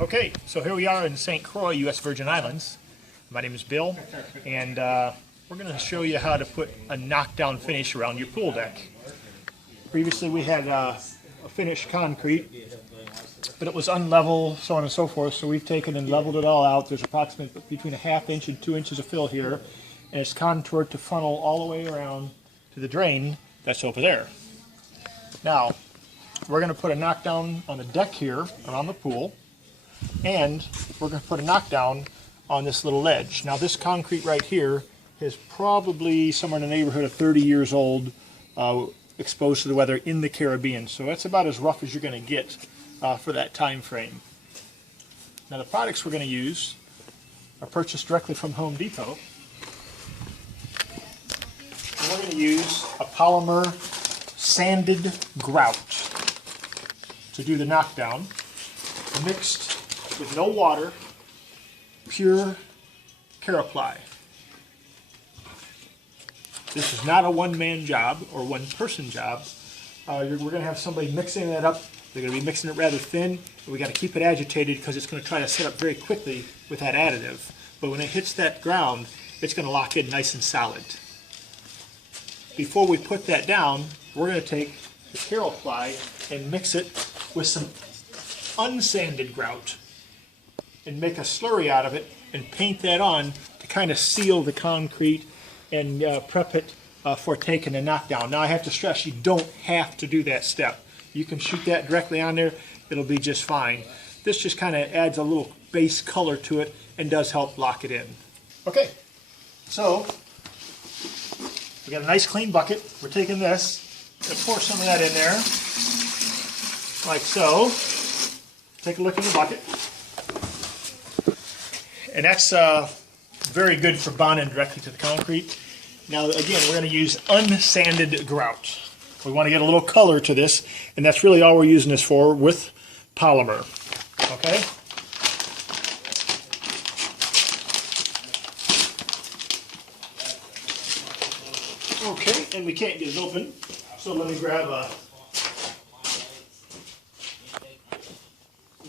Okay, so here we are in St. Croix, U.S. Virgin Islands. My name is Bill, and we're going to show you how to put a knockdown finish around your pool deck. Previously we had a finished concrete, but it was unlevel, so on and so forth, so we've taken and leveled it all out. There's approximately between a ½ inch and 2 inches of fill here, and it's contoured to funnel all the way around to the drain that's over there. Now, we're going to put a knockdown on the deck here, around the pool, and we're going to put a knockdown on this little ledge. Now this concrete right here is probably somewhere in the neighborhood of 30 years old, exposed to the weather in the Caribbean. So that's about as rough as you're going to get for that time frame. Now the products we're going to use are purchased directly from Home Depot. And we're going to use a polymer sanded grout to do the knockdown, mixed with no water, pure Caraply. This is not a one-man job or one-person job. We're going to have somebody mixing that up. They're going to be mixing it rather thin. We got to keep it agitated because it's going to try to set up very quickly with that additive. But when it hits that ground, it's going to lock in nice and solid. Before we put that down, we're going to take the Caraply and mix it with some unsanded grout and make a slurry out of it and paint that on to kind of seal the concrete and prep it for taking a knockdown. Now I have to stress, you don't have to do that step. You can shoot that directly on there, it'll be just fine. This just kind of adds a little base color to it and does help lock it in. Okay, so we got a nice clean bucket. We're taking this and pour some of that in there, like so. Take a look in the bucket. And that's very good for bonding directly to the concrete. Now again, we're going to use unsanded grout. We want to get a little color to this, and that's really all we're using this for with polymer. Okay? Okay, and we can't get it open, so let me grab a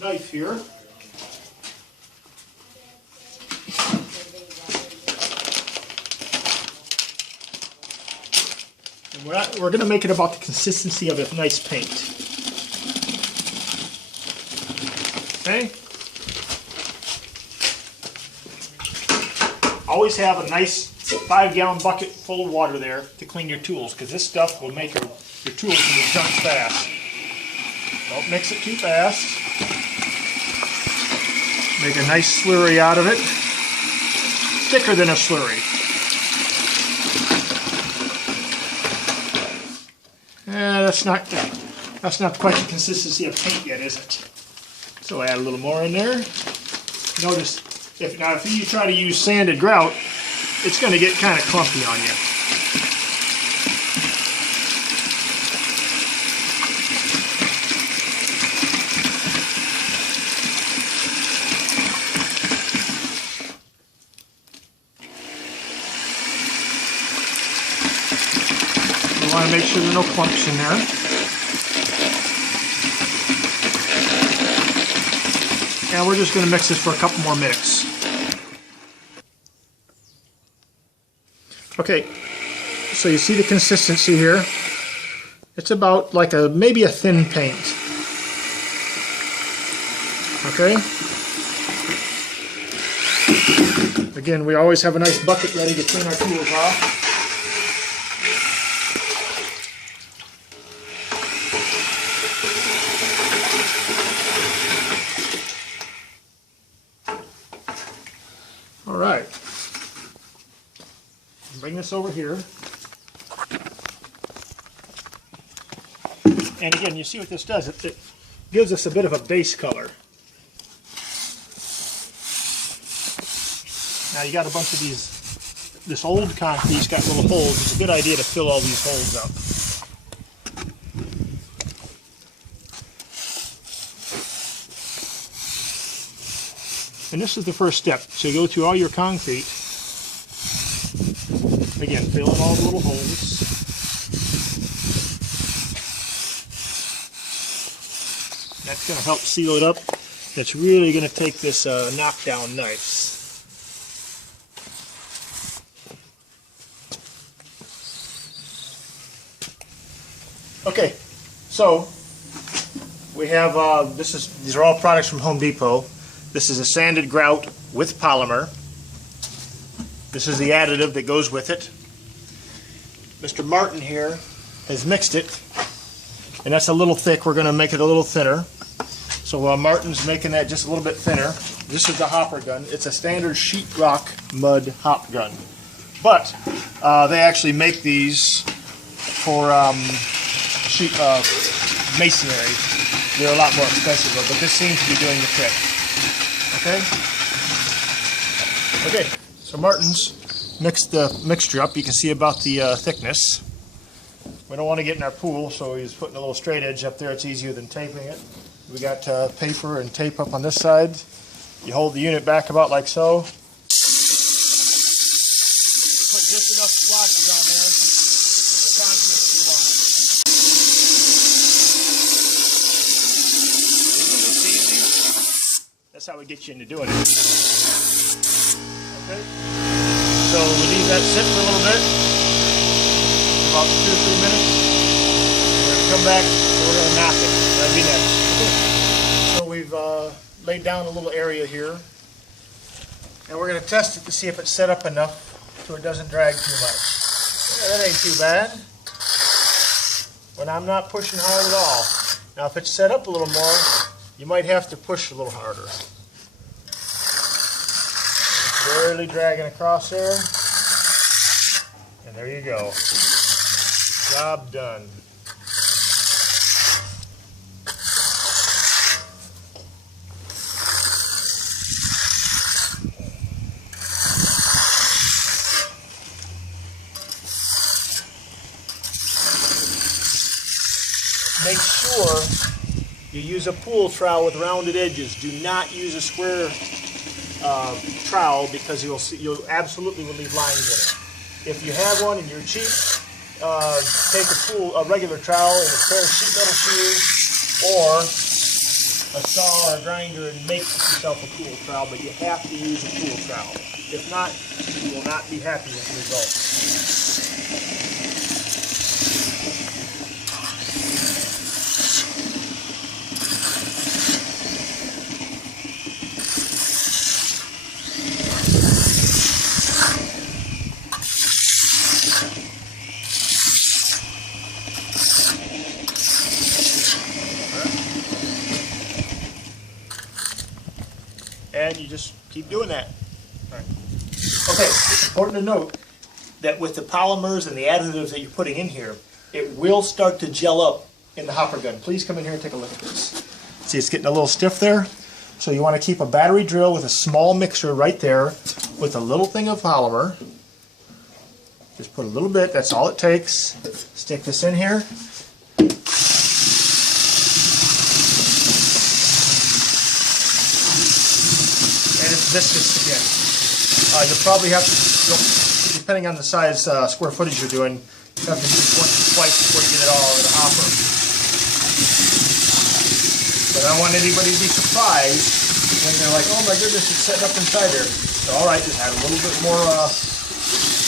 knife here. And we're going to make it about the consistency of a nice paint. Okay? Always have a nice 5-gallon bucket full of water there to clean your tools, because this stuff will make your tools into junk fast. Don't mix it too fast. Make a nice slurry out of it. Thicker than a slurry. That's not quite the consistency of paint yet, is it? So add a little more in there. Notice, if you try to use sanded grout, it's going to get kind of clumpy on you. You want to make sure there are no clumps in there. And we're just going to mix this for a couple more minutes. Okay, so you see the consistency here. It's about like maybe a thin paint. Okay? Again, we always have a nice bucket ready to clean our tools off. All right, bring this over here. And again, you see what this does. It gives us a bit of a base color. Now you got a bunch of this old concrete's got little holes. It's a good idea to fill all these holes up. And this is the first step. So you go through all your concrete. Again, fill in all the little holes. That's going to help seal it up. that's really going to take this knockdown nice. Okay, so we have these are all products from Home Depot. This is a sanded grout with polymer. This is the additive that goes with it. Mr. Martin here has mixed it, and that's a little thick. We're going to make it a little thinner. So while Martin's making that just a little bit thinner, this is the hopper gun. It's a standard sheetrock mud hop gun. But they actually make these for masonry. They're a lot more expensive, but this seems to be doing the trick. Okay, so Martin's mixed the mixture up. You can see about the thickness. We don't want to get in our pool, so he's putting a little straight edge up there. It's easier than taping it. We got paper and tape up on this side. You hold the unit back about like so. Put just enough splotches on there for the confidence you want. Isn't this easy? That's how we get you into doing it. Okay? So we leave that sit for a little bit. About 2 or 3 minutes. We're going to come back and we're going to knock it. That'd be next. Okay. So we've laid down a little area here. And we're going to test it to see if it's set up enough so it doesn't drag too much. Yeah, that ain't too bad. But I'm not pushing hard at all. Now if it's set up a little more, you might have to push a little harder. Just barely dragging across there. And there you go. Job done. Make sure you use a pool trowel with rounded edges. Do not use a square trowel because you'll absolutely will leave lines in it. If you have one and you're cheap, take a regular trowel and a pair of sheet metal shoes or a saw or a grinder and make yourself a pool trowel, but you have to use a pool trowel. If not, you will not be happy with the results. And you just keep doing that. All right. Okay, it's important to note that with the polymers and the additives that you're putting in here, it will start to gel up in the hopper gun. Please come in here and take a look at this. See, it's getting a little stiff there. So you want to keep a battery drill with a small mixer right there with a little thing of polymer. Just put a little bit, that's all it takes. Stick this in here. Viscous again. You'll probably have to, depending on the size square footage you're doing, you have to do it once or twice before you get it all in a hopper. But I don't want anybody to be surprised when they're like, oh my goodness, it's setting up inside there. So alright, just add a little bit more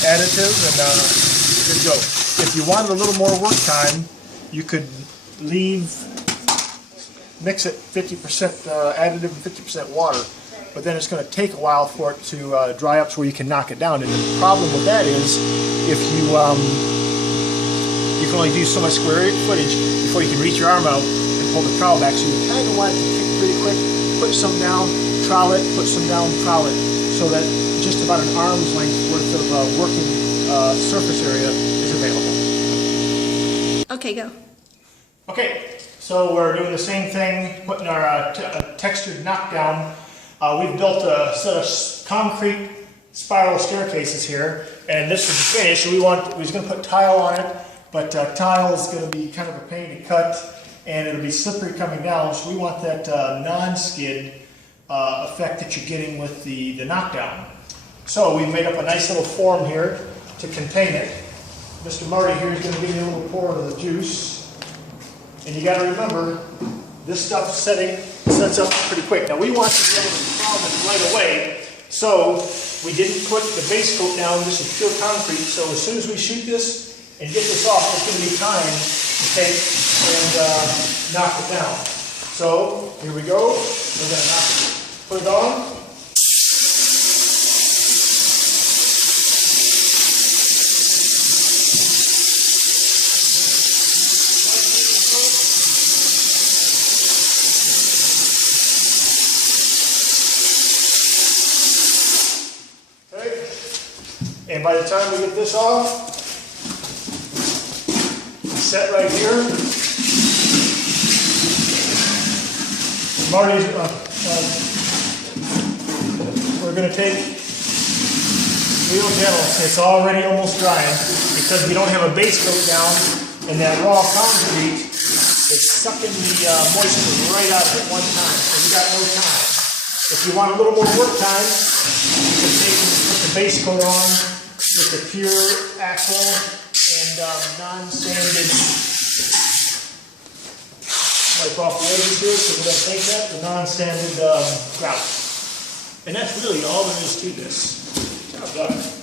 additive and good to go. If you wanted a little more work time, you could mix it 50% additive and 50% water. But then it's going to take a while for it to dry up so where you can knock it down. And the problem with that is if you can only do so much square footage before you can reach your arm out and pull the trowel back. So you kind of want it to kick pretty quick, put some down, trowel it, put some down, trowel it, so that just about an arm's length worth of working surface area is available. Okay, go. Okay, so we're doing the same thing, putting our textured knockdown. We've built a set of concrete spiral staircases here, and this is the finish. We was going to put tile on it, but tile is going to be kind of a pain to cut, and it'll be slippery coming down. So we want that non-skid effect that you're getting with the knockdown. So we've made up a nice little form here to contain it. Mr. Marty here is going to give you a little pour of the juice, and you got to remember this stuff's setting sets up pretty quick. Now we want to be able to plow this right away, so we didn't put the base coat down. This is pure concrete, so as soon as we shoot this and get this off, it's going to be time to take and knock it down. So here we go. We're going to put it on. And by the time we get this off, it's set right here. Marty's, we're going to take real gentle. It's already almost drying because we don't have a base coat down, and that raw concrete is sucking the moisture right out at one time. So we got no time. If you want a little more work time, you can take and put the base coat on with the pure axle and non-sanded. Wipe off the edges here, so we're going to take that, the non-sanded grout. And that's really all there is to this. Job done.